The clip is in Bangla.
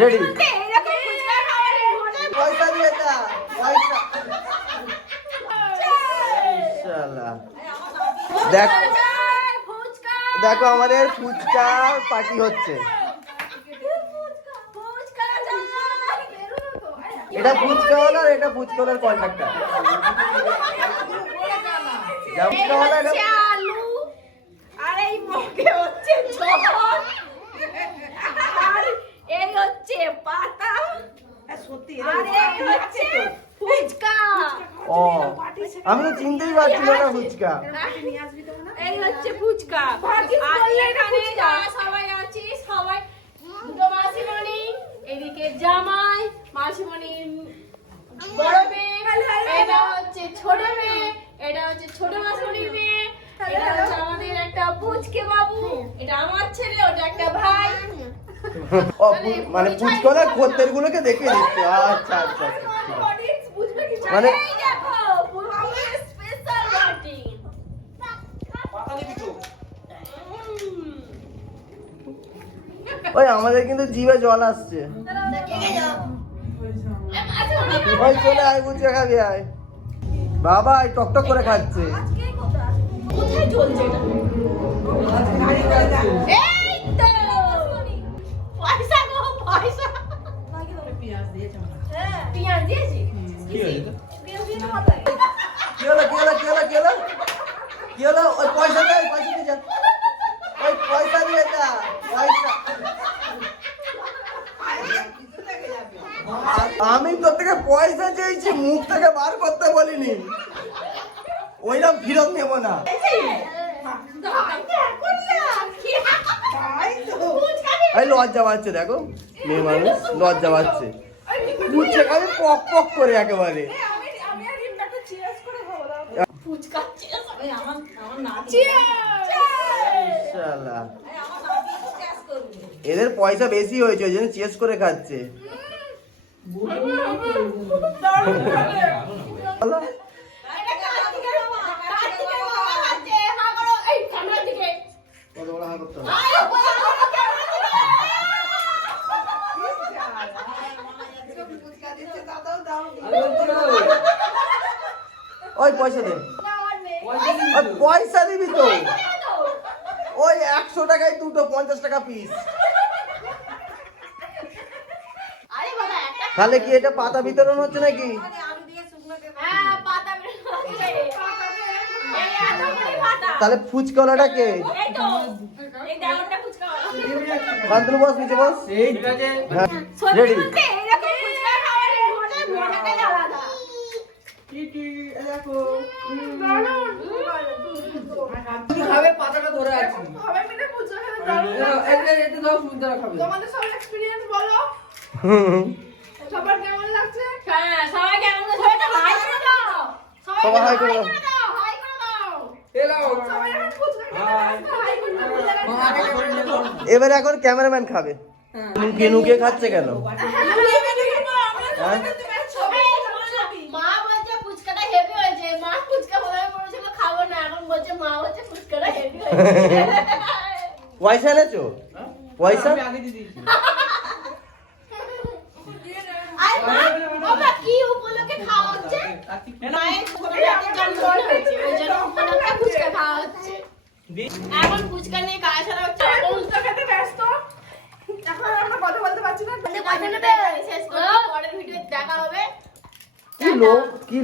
রেডি পয়সা দিয়ে যা পয়সা শালা দেখ দেখো আমাদের ফুচকা পার্টি হচ্ছে। এটা ফুচকা হলো আর এটা ফুচকা হলোর কন্ট্রাক্টর। ফুচকা হলো এটা আলু আর এই মগে হচ্ছে ঝোল আর এই হচ্ছে পাতা সত্যি আর এই হচ্ছে ফুচকা। ও আমি তো চিনতেই পারছি না ফুচকা। এই হচ্ছে ফুচকা আর এখানে যারা সবাই আছে সবাই দুটো মাসিমণি এদিকে জামাই মাসিমণির বড় মেয়ে এটা হচ্ছে ছোট মেয়ে এটা হচ্ছে ছোট মাসিমণির মেয়ে এটা হচ্ছে আমাদের একটা পুচকে বাবু এটা আমার ছেলে ওটা একটা ভাই ও মানে ফুচকা খদ্দের গুলোকে দেখে দিচ্ছে। আচ্ছা আচ্ছা অডিয়েন্স বুঝবে কি মানে এই দেখো পুরো স্পেশাল পার্টি ওই আমাদের কিন্তু জিভে জল আসছে। ওই চলে আয় ফুচকা খাবি আয়। বাবা এই টকটক করে খাচ্ছে। কোথায় চলছে এটা এই তো পয়সা গো পয়সা পেঁয়াজ দিয়েছি পেঁয়াজ দিয়ে মাথা কি হলো কি হলো কি হলো কি হলো কি হলো? ওই পয়সা দে পয়সা দিয়ে যা ওই পয়সা দিয়ে যা পয়সা। আমি তোর থেকে পয়সা চেয়েছি মুখ থেকে বার করতে বলিনি। ওইরকম ফিরত নেবো না। এই লজ্জা পাচ্ছে দেখো মেয়ে মানুষ লজ্জা পাচ্ছে। বুঝছে আমি পক পক করে একেবারে ফুচকা শালা। এদের পয়সা বেশি হয়েছে ওই জন্য চেস করে খাচ্ছে। ওই পয়সা দে ওই পয়সা দিবি তো। ওই 100 টাকায় দুটো 50 টাকা পিস। তাহলে কি এটা পাতা বিতরণ হচ্ছে নাকি? তাহলে ফুচকাওয়ালাটা কে? বান্দলু বস নিচে বস। রেডি পাতাটা ধরে আছে তোমাদের সব এক্সপেরিয়েন্স বলো সবার কেমন লাগছে? সবাই কেমন সবাই তো হাই করে দাও সবাই হাই করে দাও হাই করে দাও সবাই এখন ফুচকা খেতে ব্যস্ত, হাই করতে ভুলে গেছে। এবারে এখন ক্যামেরাম্যান খাবে। নুকে নুকে খাচ্ছে কেন? মা বলছে ফুচকাটা হেভি হয়েছে মা ফুচকা বলে বলেছিল খাবো না এখন বলছে মা বলছে ফুচকাটা হেভি হয়েছে পয়সা এনেছো? পয়সা আই মা কি উপলক্ষে খাওয়া হচ্ছে মায়ের ছোটবেলাতে জন্মদিন হয়েছে ওই জন্য উপলক্ষে ফুচকা খাওয়া হচ্ছে এখন ফুচকা নিয়ে গায়ে সারা হচ্ছে ফুচকা খেতে ব্যস্ত, এখন আমরা কথা বলতে পারছি না। শেষ করে পরের ভিডিও দেখা হবে। কি লোক কি